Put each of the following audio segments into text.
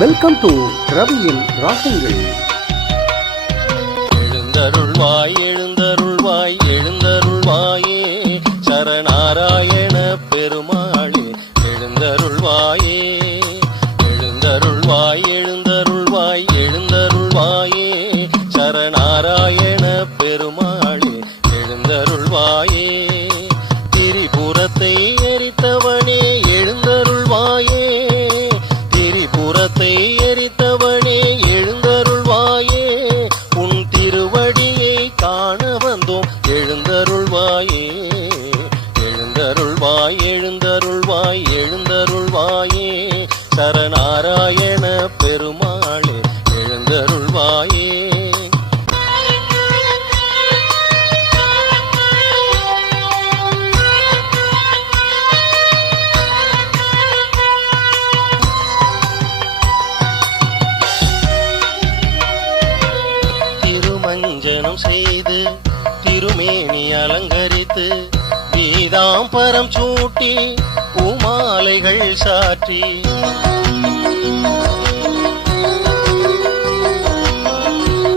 Welcome to ரவியின் ராகங்கள். எழுந்தருள்வாய் எழுந்தருள்வாய் எழுந்தருள்வாயே சரணாராயண பெருமாளே எழுந்தருள்வாயே எழுந்தருள்வாய் எழுந்தருள்வாய் எழுந்தருள்வாயே சரணாராயண பெருமாளே எழுந்தருள்வாயே திரிபுரத்தை எரித்தவனே எழுந்தருள்வாயே திரிபுரத்தை எரித்தவனே எழுந்தருள்வாயே உன் திருவடியை காண வந்தோம் எழுந்தருள்வாயே எழுந்தருள்வாய் எழுந்தருள்வாய் எழுந்தருள்வாயே சரணாராயண பெருமாளே எழுந்தருள்வாயே திருமஞ்சனம் செய்து திருமேனி அலங்கரித்து பீதாம்பரம் சூட்டி பூமாலைகள் சாற்றி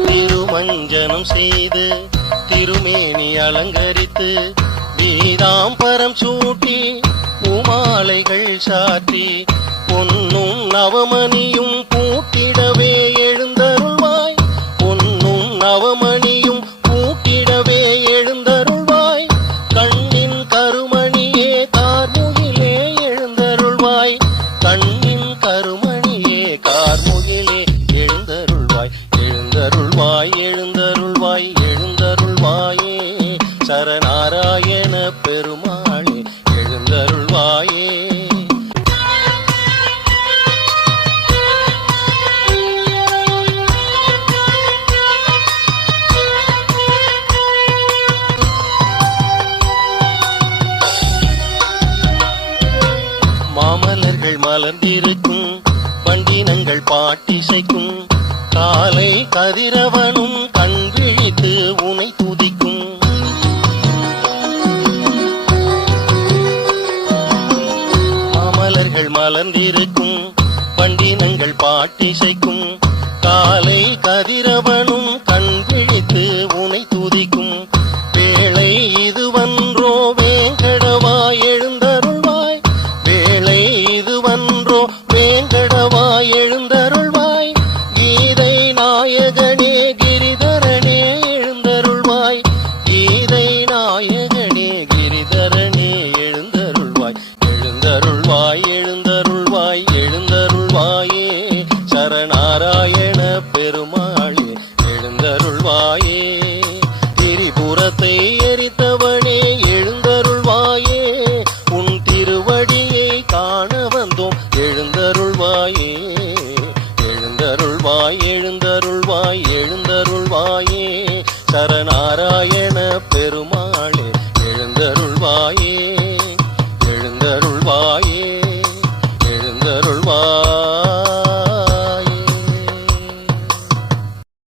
திருமஞ்சனம் செய்து திருமேனி அலங்கரித்து பீதாம்பரம் சூட்டி பூமாலைகள் சாற்றி பொன்னும் நவமணியும் பூட்டிடவே எழுந்தருள்வாய் பொன்னும் நவமணியும் பூட்டிடவே எழுந்தருள்வாய் கண்ணின் கருமணியே கார்முகிலே எழுந்தருள்வாய் கண்ணின் கருமணியே கார்முகிலே எழுந்தருள்வாய் எழுந்தருள்வாய் எழுந்தருள்வாய் எழுந்தருள்வாயே சரணாராயண பெருமாளே எழுந்தருள்வாயே மாமலர்கள் மலர்ந்திருக்கும் பண்டினங்கள் பாட்டிசைக்கும் காலை கதிரவனும் கண் விழித்து உனை துதிக்கும் மாமலர்கள் மலர்ந்திருக்கும் பண்டினங்கள் பாட்டிசைக்கும் காலை கதிரவனும் கண் விழித்து உனை துதிக்கும் வேளை இதுவன்றோ வேங்கடவா எழுந்தருள்வாய் வேளை இதுவன்றோ வேங்கடவா எழுந்தருள்வாய் கீதை நாயகனே கிரிதரனே எழுந்தருள்வாய் கீதை நாயகனே கிரிதரனே எழுந்தருள்வாய் எழுந்தருள்வாய் எழுந்தருள்வாய் எழுந்தருள்வாயே சரணாராயண பெருமாளே எழுந்தருள்வாயே திரிபுரத்தை எரித்தவனே எழுந்தருள்வாயே உன் திருவடியை காண வந்தோம் எழுந்தருள்வாயே எழுந்தருள்வாய் எழுந்தருள்வாய் எழுந்தருள்வாயே சரணாராயண பெருமாளே